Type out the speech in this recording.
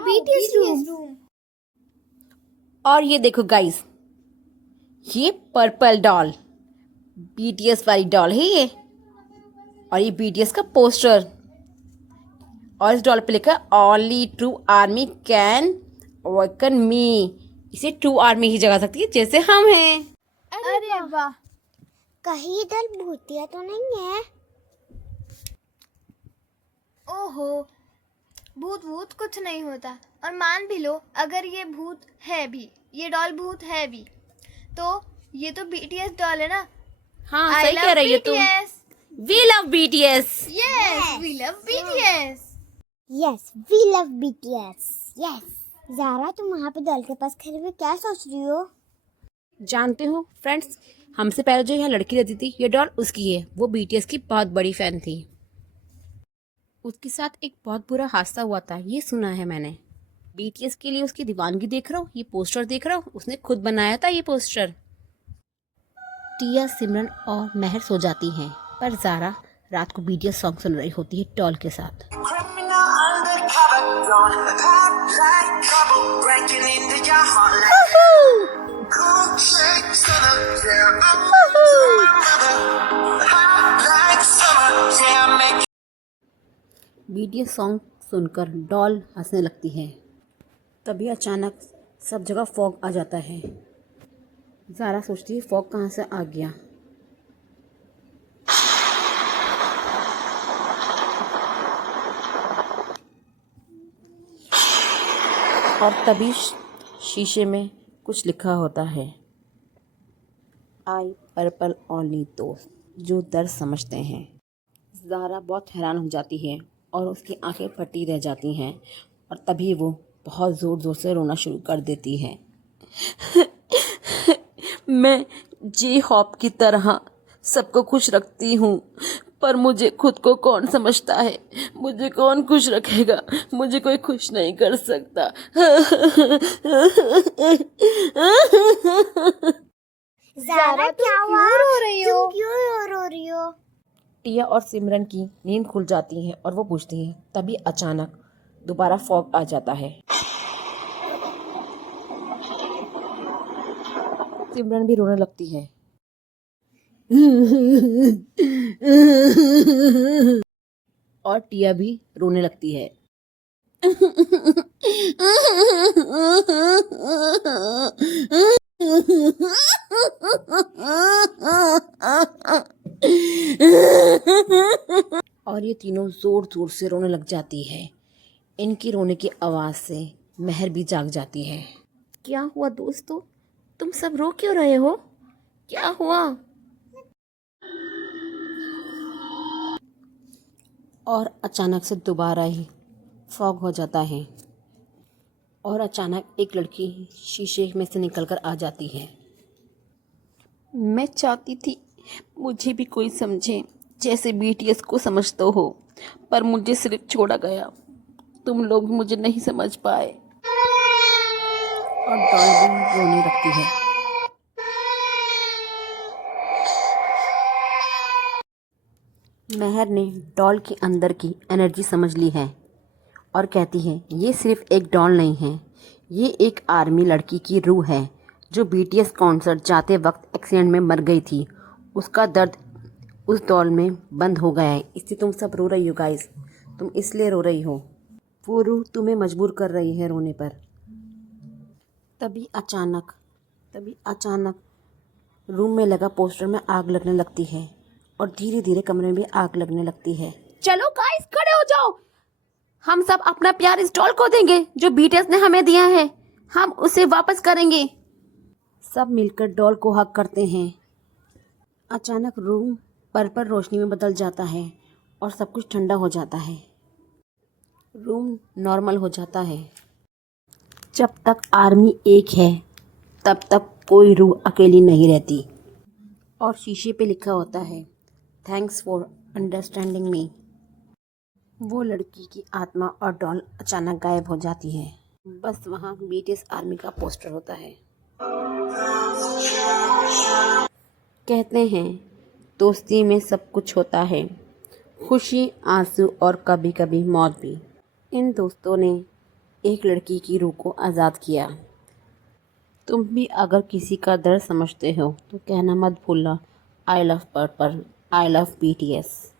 BTS room. और ये देखो गाइस, ये पर्पल डॉल बीटीएस वाली डॉल है ये, और ये बीटीएस का पोस्टर, और इस डॉल पे लिखा only true army can awaken me. इसे ट्रू आर्मी ही जगा सकती है जैसे हम हैं। अरे वाह, कहीं इधर भूतिया तो नहीं है? ओहो, भूत भूत कुछ नहीं होता। और मान भी लो अगर ये भूत है भी, ये डॉल भूत है भी, तो ये तो बीटीएस डॉल है ना। हाँ, सही कह रही है तुम। We love BTS. Yes, we love BTS. Yes, we love BTS. Yes. Zara, तुम वहाँ पे डॉल के पास खड़े हुए क्या सोच रही हो? जानते हो फ्रेंड्स, हमसे पहले जो यहाँ लड़की रहती थी, ये डॉल उसकी है। वो बीटीएस की बहुत बड़ी फैन थी। उसके साथ एक बहुत बुरा हादसा हुआ था, ये सुना है मैंने। बीटीएस के लिए उसकी दीवानगी देख रहा हूँ, ये पोस्टर देख रहा हूँ, उसने खुद बनाया था ये पोस्टर। टिया, सिमरन और महर सो जाती हैं, पर ज़ारा रात को बीटीएस सॉन्ग सुन रही होती है डॉल के साथ। बीटीएस सॉन्ग सुनकर डॉल हंसने लगती है। तभी अचानक सब जगह फॉग आ जाता है। ज़ारा सोचती है फॉग कहाँ से आ गया। और तभी शीशे में कुछ लिखा होता है, आई पर्पल ओनली दोस्त जो दर्द समझते हैं। ज़ारा बहुत हैरान हो जाती है और उसकी आंखें फटी रह जाती हैं, और तभी वो बहुत ज़ोर ज़ोर से रोना शुरू कर देती है। मैं जे हॉप की तरह सबको खुश रखती हूँ, पर मुझे खुद को कौन समझता है? मुझे कौन खुश रखेगा? मुझे कोई खुश नहीं कर सकता। ज़ारा, क्या हुआ? क्यों रो रही हो? तुम क्यों रो रही हो? टिया और सिमरन की नींद खुल जाती है और वो पूछती हैं। तभी अचानक दोबारा फॉग आ जाता है। सिमरन भी रोने लगती है। और टिया भी रोने लगती है। और ये तीनों जोर जोर से रोने लग जाती है। इनकी रोने की आवाज से महर भी जाग जाती है। क्या हुआ दोस्तों, तुम सब रो क्यों रहे हो? क्या हुआ? और अचानक से दोबारा ही फॉग हो जाता है, और अचानक एक लड़की शीशे में से निकलकर आ जाती है। मैं चाहती थी मुझे भी कोई समझे जैसे बीटीएस को समझते हो, पर मुझे सिर्फ छोड़ा गया। तुम लोग मुझे नहीं समझ पाए। और डॉल भी रोने लगती है। महर ने डॉल के अंदर की एनर्जी समझ ली है और कहती है, ये सिर्फ एक डॉल नहीं है, ये एक आर्मी लड़की की रूह है जो बीटीएस कॉन्सर्ट जाते वक्त एक्सीडेंट में मर गई थी। उसका दर्द उस डॉल में बंद हो गया है, इसलिए तुम सब रो रही हो गाइस। तुम इसलिए रो रही हो, वो रूह तुम्हें मजबूर कर रही है रोने पर। तभी अचानक रूम में लगा पोस्टर में आग लगने लगती है, और धीरे धीरे कमरे में भी आग लगने लगती है। चलो गाइस, खड़े हो जाओ। हम सब अपना प्यार इस डॉल को देंगे जो बीटीएस ने हमें दिया है। हम उसे वापस करेंगे। सब मिलकर डॉल को हग करते हैं। अचानक रूम पर्पल रोशनी में बदल जाता है और सब कुछ ठंडा हो जाता है। रूम नॉर्मल हो जाता है। जब तक आर्मी एक है तब तक कोई रूह अकेली नहीं रहती। और शीशे पे लिखा होता है, थैंक्स फॉर अंडरस्टैंडिंग मी। वो लड़की की आत्मा और डॉल अचानक गायब हो जाती है। बस वहाँ बीटीएस आर्मी का पोस्टर होता है। कहते हैं दोस्ती में सब कुछ होता है, खुशी, आंसू और कभी कभी मौत भी। इन दोस्तों ने एक लड़की की रूह को आज़ाद किया। तुम भी अगर किसी का दर्द समझते हो तो कहना मत भूलना, I love purple, I love BTS।